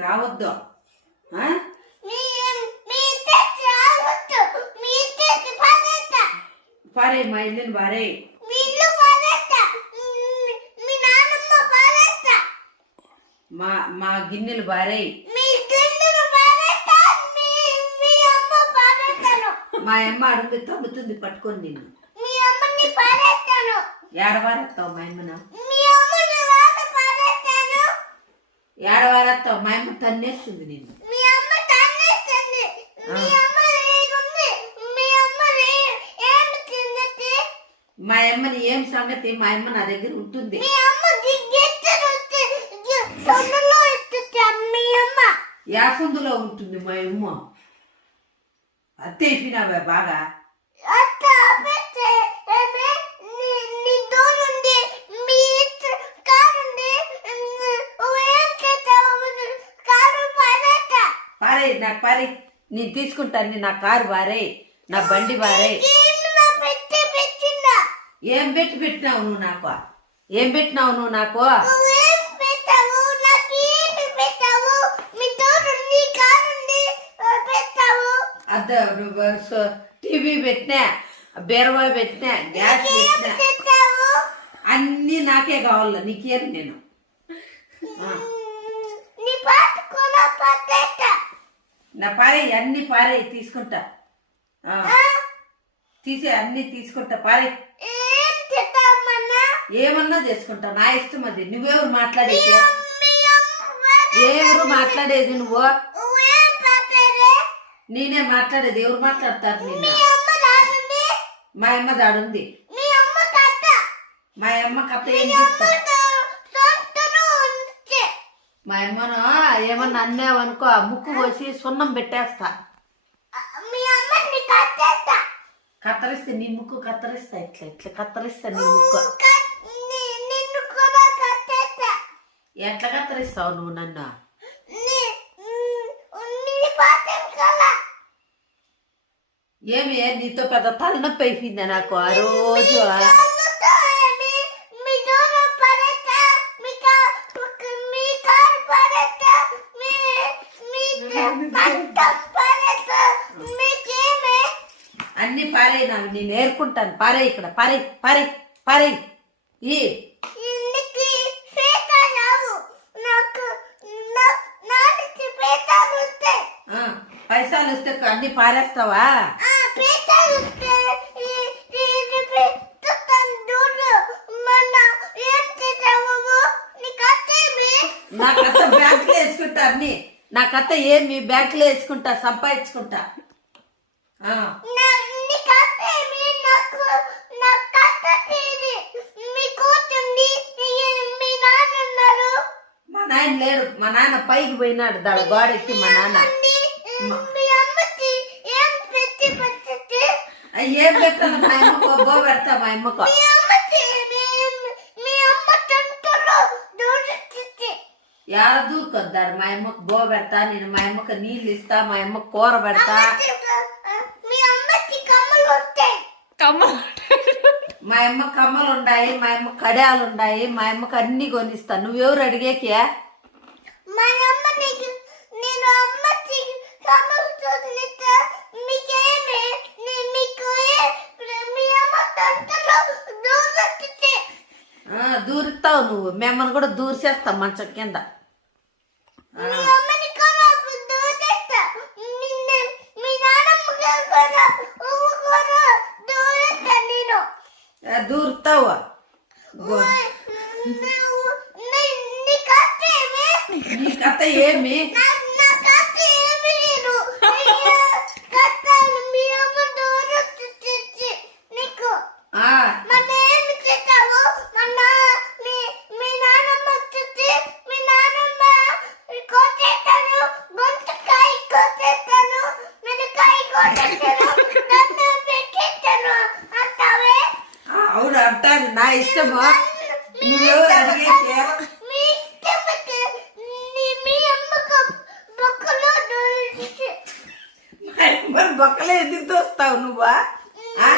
రావద్దు. పారే మా ఇల్లుని పారే. మీ మీ- గిన్నెలు బారే మీ అమ్మ పడేస్తాను మా అమ్మ అడుగు తగ్గుతుంది పట్టుకొని నిన్ను. ఏడవారెత్తావు మీ అమ్మని? ఏడవారెత్తావు మా అమ్మ తన్నేస్తుంది నిన్ను. మీ అమ్మని ఏం సంగతి? మా అమ్మ నా దగ్గర ఉంటుంది. యాసందులో ఉంటుంది మా అమ్మ. అత్తే బాగా అత్త అబ్బెత్తే ఏమే నీ నీ దోనుంది మీ ఇత్త- కారుంది నువ్వు ఏం చేస్తావు కారు పడేట పారే నాకు పారే నేను తీసుకుంటాను నా కారు బారే నా బండి నా పెట్టిందా? ఏం పెట్టి పెట్టినావు నువ్వు నాకు? ఏం పెట్టినావు నువ్వు నాకు? టీవీ పెట్టినా బీరవా పెట్టినా గ్యాస్ పెట్టినా. అన్నీ నాకే కావాలి నీకేం నేను? నీ నా పారే అన్ని పారే తీసుకుంటా. తీసే అన్ని తీసుకుంటా పారే. ఏమన్నా చేసుకుంటా నా ఇష్టం అది. నువ్వెవరు మాట్లాడేది? ఎవరు మాట్లాడేది నువ్వు? నేనే మాట్లాడేది ఎవరు మాట్లాడతారు నిన్న? రాసింది మా అమ్మ దాడుంది. మీ అమ్మ కథ. ఏం చెప్తా మా అమ్మను ఏమన్నా అన్నావనుకో ముక్కు కోసి సున్నం పెట్టేస్తా. కత్తరిస్తే నీ ముక్కు కత్తరిస్తా ఇట్లా ఇట్లా కత్తరిస్తా నీ ముక్కు. ఎట్లా కత్తరిస్తావు నువ్వు నన్ను? ఏమి నీతో పెద్ద తలనొప్పి అయిపోయిందా నాకు ఆ రోజు కళ్ళతో ఏమి మీ దూరం పడేస్తా మీ కా- మీ కారు పడేస్తా మీ మీ కష్టం పడేస్తా మీకేమి అన్ని పారేనావి నేను ఏరుకుంటాను పారే ఇక్కడ పారే పారే పారే. ఈ. పైసలు వస్తే అన్ని పారేస్తావా? ఆ పీతలు వస్తాయి ఈ- ఈ పీతలు దూరు మన ఏం చేసావు నీ కట్టేమి నా కథ బ్యాంకులో వేసుకుంటా అన్ని. నా కథ ఏమి? బ్యాంకులో వేసుకుంటా సంపాదించుకుంటా ఆ, నా నీ కట్టేమి నాకు నా కట్ట తీరి మీ కూర్చుంది మీ నాన్న ఉన్నారు మా నాయన లేడు మా నాన్న పైకి పోయినాడు. దాని గోడ ఎక్కి మా నాన్న ఏం పెట్టాను మా అమ్మకు బో పెడతా మా అమ్మకు. యాడ దూరుకొద్దాడు మా అమ్మకు బో పెడతా నేను మా అమ్మకు నీళ్ళు ఇస్తా మా అమ్మకు కూర పెడతా. మీ కమ్మలు అమ్మ కమ్మలు ఉన్నాయి మా అమ్మ కడియాలు ఉన్నాయి మా అమ్మకు అన్ని కొనిస్తా. నువ్వెవరు అడిగేకే? దూరుతావు నువ్వు. మేమని కూడా దూరిసేస్తాం మంచం కింద. ఆ, మీ అమ్మని కూడా దూరిస్తా నిన్న మీ నాన్నమ్మ గారు కూడా ఉవ్వు కూడా దూరిస్తా నేను ఆ, దూరుతావు గో- నువ్వు- నీ- నీ కథ ఏమి? నీ కథ ఏమి? నా- నా ఇష్టమా. నువ్వు లేదు కథ మీ అమ్మ దూరం తెచ్చి నీకు. ఆ, మొన్న ఏమి చేశావు? మొన్న మీ- మీ నాన్నమ్మ వచ్చేసి, మీ నాన్నమ్మ కోసేస్తాను, గొంతుకాయ కోసేస్తాను, మిరకాయ కోసేస్తాను, నన్ను పెట్టేస్తాను అంటావే? ఆ, అవును అంటారు నా ఇష్టము నువ్వెవరు అడిగేకే మీ ఇష్టమైతే నీ- మీ అమ్మకు బొక్కలో దూరిస్తే మరి బొక్కలే తోస్తావు నువ్వా? నీ-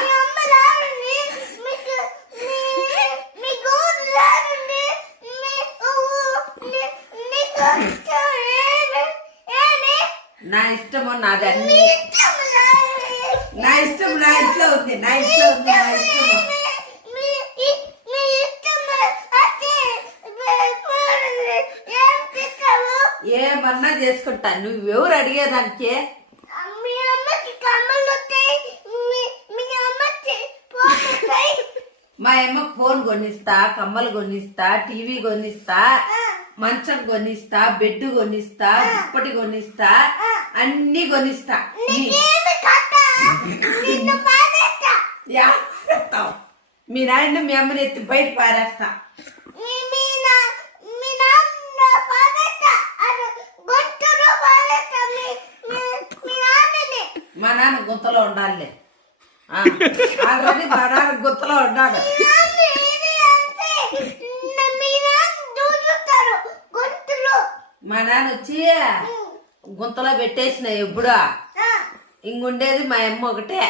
ఇష్టం ఇష్టము నాది అన్ని. నా ఇష్టం నా ఇంట్లో ఉంది నా ఇంట్లో ఉంది నా ఇష్టము. ఏమన్నా చేసుకుంటా. నువ్వెవరు అడిగేదానికి? మా అమ్మ ఫోన్ కొనిస్తా కమ్మలు కొనిస్తా టీవీ కొనిస్తా మంచం కొనిస్తా బెడ్ కొనిస్తా దుప్పటి కొనిస్తా అన్ని కొనిస్తా. మీ నాయన మీ అమ్మని ఎత్తి బయట పారేస్తా. మా నాన్న గుంతలో ఉండాలి ఆల్రెడీ మా నాన్న గుంతలో ఉన్నాడు. మా నాన్న వచ్చి గుంతలో పెట్టేసిన ఎప్పుడో. ఇంగుండేది మా అమ్మ ఒకటే.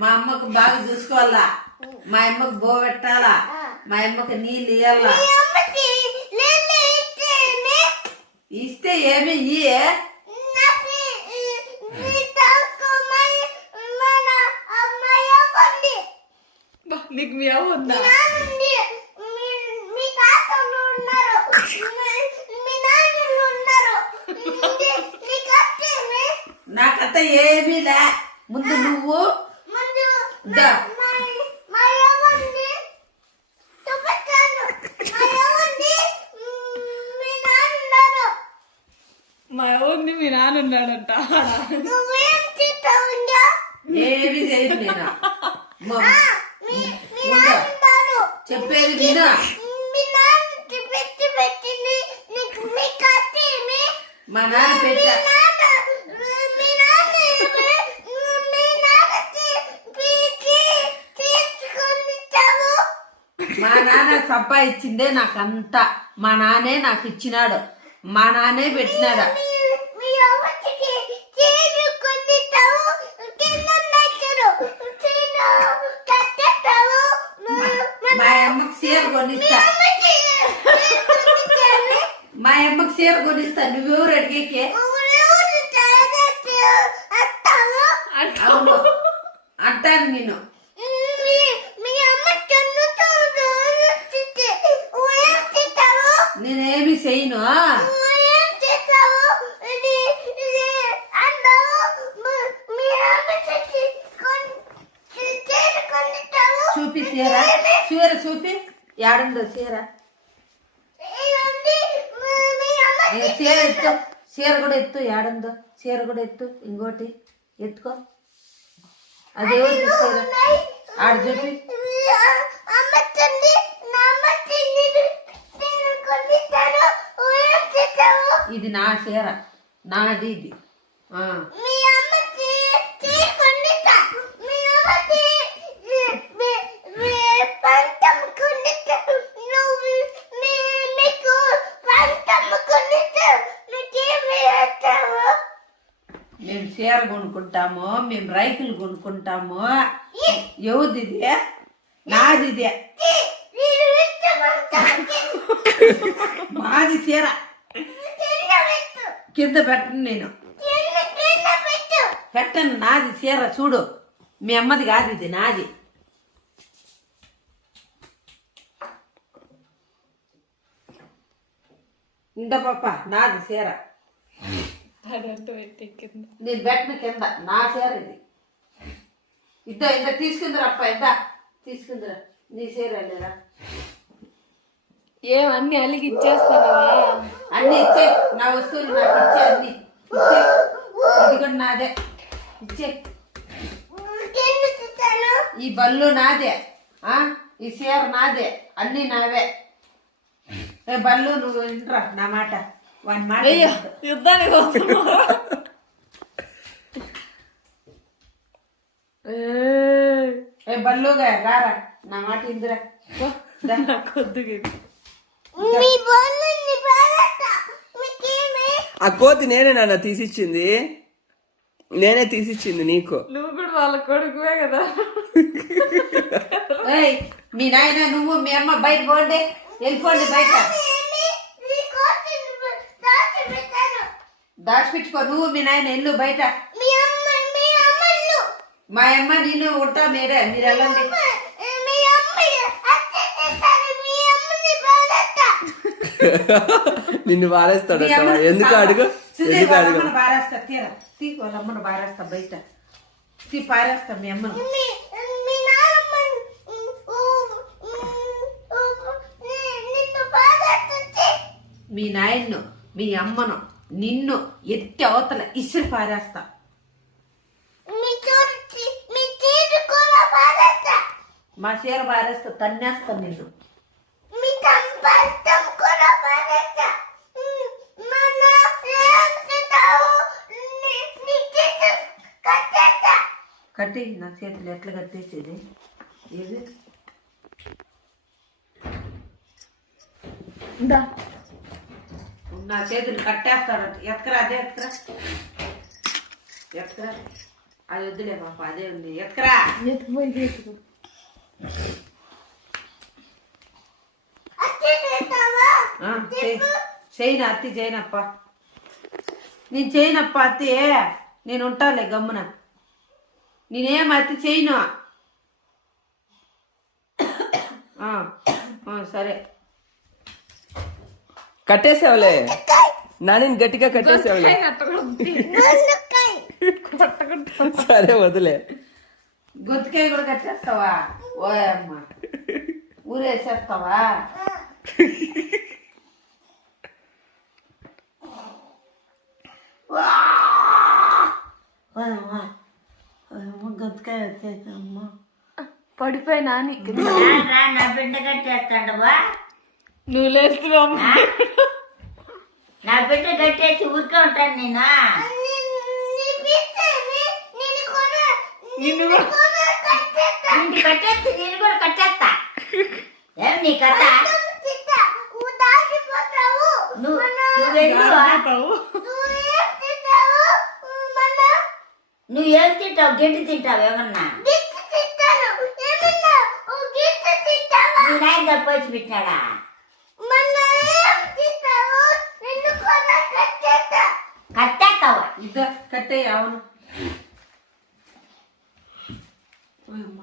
మా అమ్మకు బాగా చూసుకోవాలా? మా అమ్మకు బో పెట్టాలా? మా అమ్మకు నీళ్ళు ఇయ్యాలా? ఇస్తే ఏమి ఇయ్యే? నీకు మీ అవ్వ ఉందా? నాకంత ఏమీ లే. ముందు నువ్వు దా. మా అవ్వ ఉంది మీ నాన్న ఉన్నాడంట నువ్వేం తింటావుందా ఏమి చేయదు నేను మా- మీ మీ ఉండు. నాన్న చెప్పేది విను మీ నాన్న పెట్టి. నీకు మీ మా నాన్న పెట్ట నాన్న మా నాన్న సంపాదించిందే నాకంతా. మా నాన్నే నాకు ఇచ్చినాడు. మా నాన్నే పెట్టినాడు మీ మీ అవ్వకి చీరు కొని ఇచ్చావు కింద నెచ్చరు చీరు కట్టేస్తావు మా అమ్మకి చీర కొనిస్తా మా అమ్మకి చీర కొనిస్తా నువ్వెవరు అడిగేకే? అంటాను నేను. నేనేమి చేయను చూపి చీర. చీర చూపి. ఏడుందో చీర ఏ, చీర ఎత్తు? చీర కూడా ఎత్తు ఏడుందో? చీర కూడా ఎత్తు. ఇంకోటి ఎత్తుకో. అదే చీర ఆడ చూపి. ఇది నా చీర. నాది ఇది ఆ. మీ అమ్మకి తీసుకొనిస్తా మీ అమ్మకి పంటం కొనిస్తా నువ్వు మీ మీకు పంటం కొనిస్తా నీకేమి వేస్తావు మేము చీర కొనుక్కుంటాము మేము రైతులు కొనుక్కుంటాము. ఎవరిది ఇది నాది ఇదే మాది చీర. కింద పెట్టు. కింద పెట్టను నేను. పెట్టను నాది చీర చూడు. మీ అమ్మది కాదు ఇది నాది. ఇంత పాప నాది చీర. అదంతా పెట్టి కింద నేను పెట్టిన కింద నా చీర ఇది. ఇద్దా ఇంత తీసుకుందిరా అప్ప ఇద్దా తీసుకుందిరా నీ చీర లేరా ఏం అన్ని అలిగి ఇచ్చేస్తావా అన్ని ఇచ్చే నా వస్తువులు నాకు ఇచ్చే అన్ని. ఇచ్చే. ఇది కూడా నాదే. ఇచ్చే. ఈ బల్లు నాదే. ఆ? ఈ చీర నాదే. అన్ని నావే. బల్లు నువ్వు వినరా నా మాట. వాని మాట అయ్యో. యుద్ధానికి వస్తున్నా ఏ బల్లుగా రారా నా మాట ఇందిరా. కొద్దిగా ఆ కోతి నేనే నాన్న తీసిచ్చింది. నేనే తీసిచ్చింది నీకు. నువ్వు కూడా వాళ్ళ కొడుకువే కదా. ఏయ్ మీ నాయన నువ్వు మీ అమ్మ బయట పోండి. వెళ్ళిపోండి బయట ఏమి నీ కోతిని దాచి పెట్టాను దాచిపెట్టుకో నువ్వు మీ నాయన ఎల్లు బయట. మీ అమ్మ మీ అమ్మలు. మా అమ్మ నేను ఉంటా మీరే మీరు వెళ్ళండి. నిన్ను అమ్మ- ఎందుకు అడుగు? ఎందుకు బారేస్తా తీరా. తీ వాళ్ళ అమ్మని బారేస్తా బయట. తీ పారేస్తా మీ అమ్మను. నిన్ను మీ నాయన్ను మీ అమ్మను. నిన్ను ఎత్తి అవతల ఇసురు పారేస్తా. మీ చీరు పారేస్తా. తన్నేస్తా నిన్ను. కట్టి నా చేతులు ఎట్లా కట్టేసేది? ఏది? దా నా చేతులు కట్టేస్తాడట ఎత్కరా అదే ఎత్కరా ఎత్కరా అది వద్దులే పాప అదే ఉంది. ఎత్కరా ఎత్తుకుపోయి చేయను అత్తి చేయనప్ప నేను చేయనప్ప అత్తి. నేను ఉంటాలే గమ్మున. నేనేం అత్తి చేయను సరే. కట్టేసావులే. నాని గట్టిగా కట్టేసావులే. సరే వదిలే. గొంతుకాయ కూడా కట్టేస్తావా? ఓయమ్మ ఊరేసేస్తావా? గొంతుకాయ వచ్చేసమ్మా పడిపోయినా నీకు? రా నా బిడ్డ కట్టేస్తాడవా నువ్వు లేస్తున్నావు నా బిడ్డ కట్టేసి ఊరికే ఉంటాను నేను? నీ నిన్ను నిన్ను కట్టేసి నేను కూడా కట్టేస్తా. ఏం నీ కథ? నువ్వు నువ్వు ఏం తింటావు? నువ్వేం గడ్డి తింటావు ఏమన్నా? మీ నాయన తప్పొచ్చి పెట్టినాడా మన ఏం తింటావు నిన్ను కూడా కట్టేస్తా కట్టేస్తావా ఇద్ద కట్టే అవును ఓయమ్మ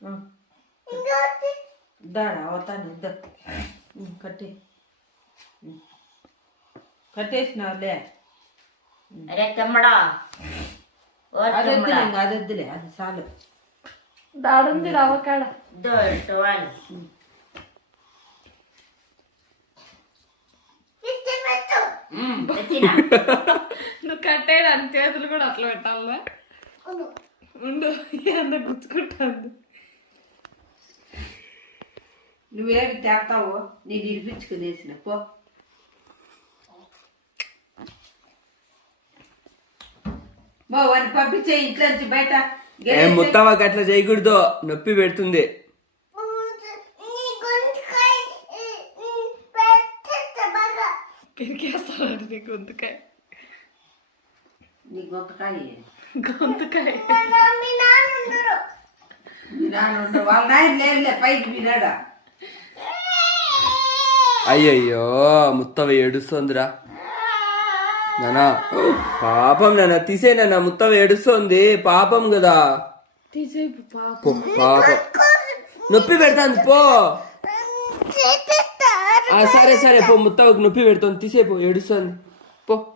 ఆ, ఇంకోటి దాడా అవుతాను ఇద్ద కట్టే కట్టేసినావులే అరే తెమ్మడా ఓ అది వద్దులే తెమ్మడా ఇంకా అది వద్దులే అది చాలు దాడుంది రవ్వకాడ దోవాలి ఇచ్చి పెట్టు పెట్టినా నువ్వు కట్టేయడానికి చేతులు కూడా అట్లా పెట్టాలా ఉండు. ఎంత గుచ్చుకుంటాను నువ్వేమి తేస్తావో నేను ఇడిపించుకునేసిన పో. మా వాడిని పంపించే ఇంట్లో నుంచి బయట. ఏం అట్లా చేయకూడదు. నొప్పి పెడుతుంది. నీ గొంతుకాయ నీ గొంతుకాయ గొంతకాయ. వాళ్ళ నాయన లేదులే పైకి వినాడా అయ్యయ్యో ముత్తవ ఏడుస్తోందిరా నానా పాపం నాన్న తీసే నాన్న ముత్తవ ఏడుస్తోంది పాపం కదా తీసేపు పాప నొప్పి పెడతాంది పో సరే సరే పో ముత్తవకు నొప్పి పెడుతోంది. తీసేపో ఏడుస్తోంది. పో.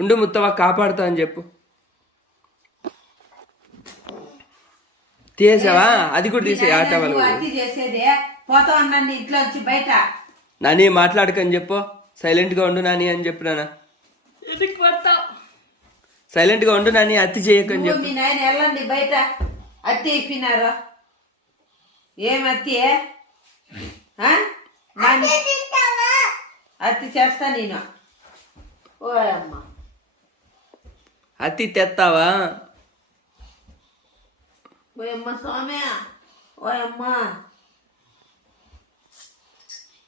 ఉండు ముత్తవ కాపాడుతా అని చెప్పు. తీసావా అది కూడా తీసే ఆట నాని మాట్లాడకని చెప్పు. సైలెంట్గా ఉండు నాని అని చెప్పు నాన్న. సైలెంట్గా ఉండు నాని అతి చేయకని చెప్పు. వెళ్ళండి బయట. అత్తి అయిపోయినారు. ఏం అత్తి అత్తి చేస్తా నేను. ఓ అమ్మ. అతి తెస్తావా ఓయమ్మ స్వామి ఓయమ్మ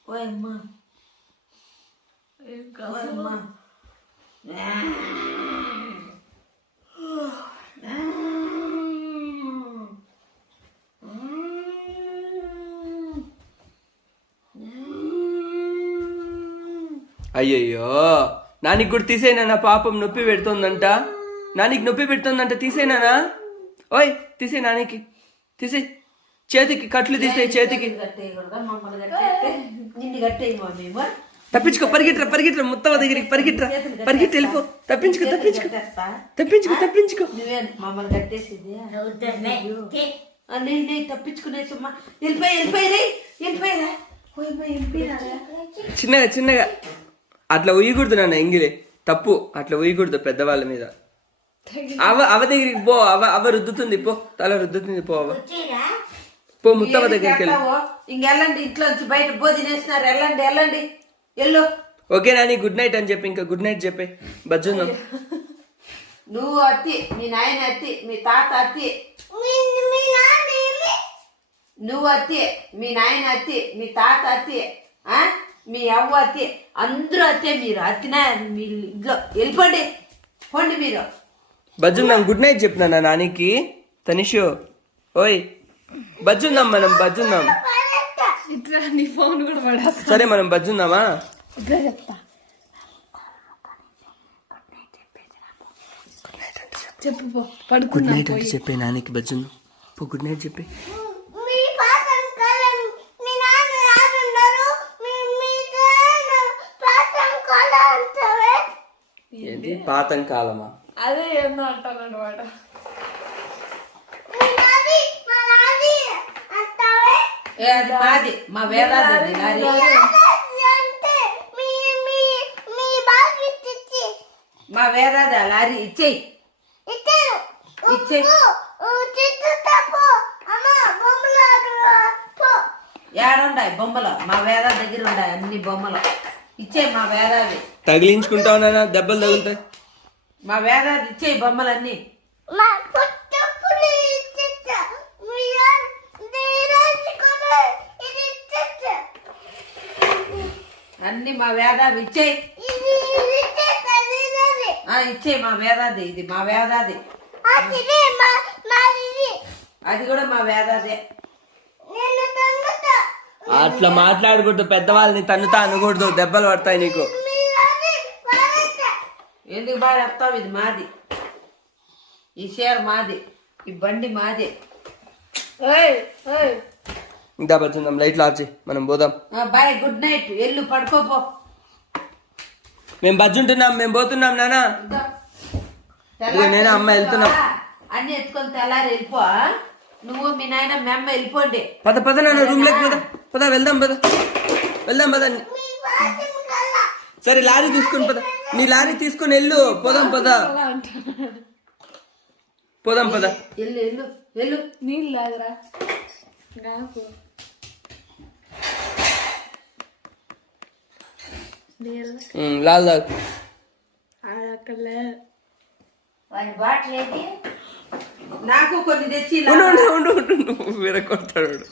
ఓయమ్మ ఓయమ్మ అయ్యయ్యో. నానికి కూడా తీసేనా పాపం నొప్పి పెడుతోందంట. నానికి నొప్పి పెడుతోందంట తీసేనానా ఓయ్ తీసే నానికి. తీసే చేతికి కట్లు తీసే చేతికి తప్పించుకో పరిగెట్రా పరిగెట్రా ముత్తవ దగ్గరికి పరిగెట్రా పరిగెట్టి వెళ్ళిపో. తప్పించుకో తప్పించుకో. తప్పించుకో తప్పించుకో. మమ్మల్ని కట్టేసింది. తప్పించుకునే సుమ్మా. వెళ్ళిపోయి వెళ్ళిపోయి చిన్నగా చిన్నగా. అట్లా ఉయ్యకూడదు నాన్న ఎంగిలే తప్పు. అట్లా ఉయ్యకూడదు పెద్దవాళ్ళ మీద. అవ అవ దగ్గరికి పో అవ అవ రుద్దుతుంది పో. తల రుద్దుతుంది పో అవ. పో ముత్తవ దగ్గరికి వెళ్ళి. ఇంకెళ్ళండి ఇంట్లో బయట బోధినేస్తున్నారు వెళ్ళండి వెళ్ళండి. వెళ్ళు. ఓకే నాని గుడ్ నైట్ అని చెప్పి ఇంకా గుడ్ నైట్ చెప్పే. బజ్జుందాం. నువ్వు అత్తి మీ నాయన అత్తి మీ తాత అత్తి? నువ్వు అత్తి మీ నాయన అత్తి మీ తాత అత్తి ఆ? మీ అవ్వ అత్తి అందరూ అత్తే మీరు. అత్తినా మీ ఇంట్లో వెళ్ళిపోండి. పోండి మీరు. బజ్జుందాం గుడ్ నైట్ చెప్పినా నానికి. తనిషు ఓయ్ బజ్జుందాం మనం బజ్జుందాం పడేస్తా. ఇట్లా నీ ఫోన్ కూడా పడేస్తా. సరే మనం బజ్జుందామా ఇట్లా చెప్తా. చెప్పు పో గుడ్ పడుకున్నా నైట్ అంటే చెప్పే నానికి బజ్జుందాం పో గుడ్ నైట్ చెప్పే మీ పాతం కాలం మీ నాన్న రానున్నారు మీ మీ నాన్న పాతం కాలం అంటావే ఏంటి పాతం కాలమా? అదే ఏందో అంటారు అనమాట మాది మా వేదాది మీ మీ మీ బాగా ఇచ్చి మా వేదాది ఆ లారీ ఇచ్చేయి. ఇచ్చేయి. ఏడుండాయి బొమ్మలు. మా వేద దగ్గర ఉండాయి అన్ని బొమ్మలు. ఇచ్చేయి మా వేదాది తగిలించుకుంటావు నాన్న దెబ్బలు తగులుతాయి. మా వేదాది ఇచ్చేయి బొమ్మలన్నీ. అన్ని మా వేదాది ఇచ్చేయి ఇచ్చేయి మా వేదాది ఇది మా వేదాది. అది మా మాది. అది కూడా మా వేదాదే. అట్లా మాట్లాడకూడదు పెద్దవాళ్ళని తన్నుతా అనకూడదు దెబ్బలు పడతాయి నీకు. ఎందుకు బాగా చెప్తావు? ఇది మాది. ఈ చీర మాది. ఈ బండి మాది. ఇంకా లైట్లు ఆఫ్ చేయి మనం పోదాం. ఆ, బాయ్ గుడ్ నైట్. ఎల్లు పడుకోపో మేము బజ్జుంటున్నాం మేము పోతున్నాం నానా. నేను అమ్మ వెళ్తున్నాం. అన్ని ఎత్తుకొని తెల్లారి వెళ్ళిపో? నువ్వు మీ నాయన మీ అమ్మ వెళ్ళిపోండి. పద పద నాన్న రూమ్ లేక పద వెళ్దాం పద. వెళ్దాం పద. సరే లారీ తీసుకొని పద. నీ లారీ తీసుకొని వెళ్ళు. పోదాం పద. పోదాం పద. వెళ్ళు వెళ్ళు వెళ్ళు. నీళ్ళు లాగరా? నాకు నీళ్ళు. ఉమ్, లాల్ లాల్ నాకు కొన్ని తెచ్చి ఉండు ఉండు ఉండు విరగొడతాడు వాడు.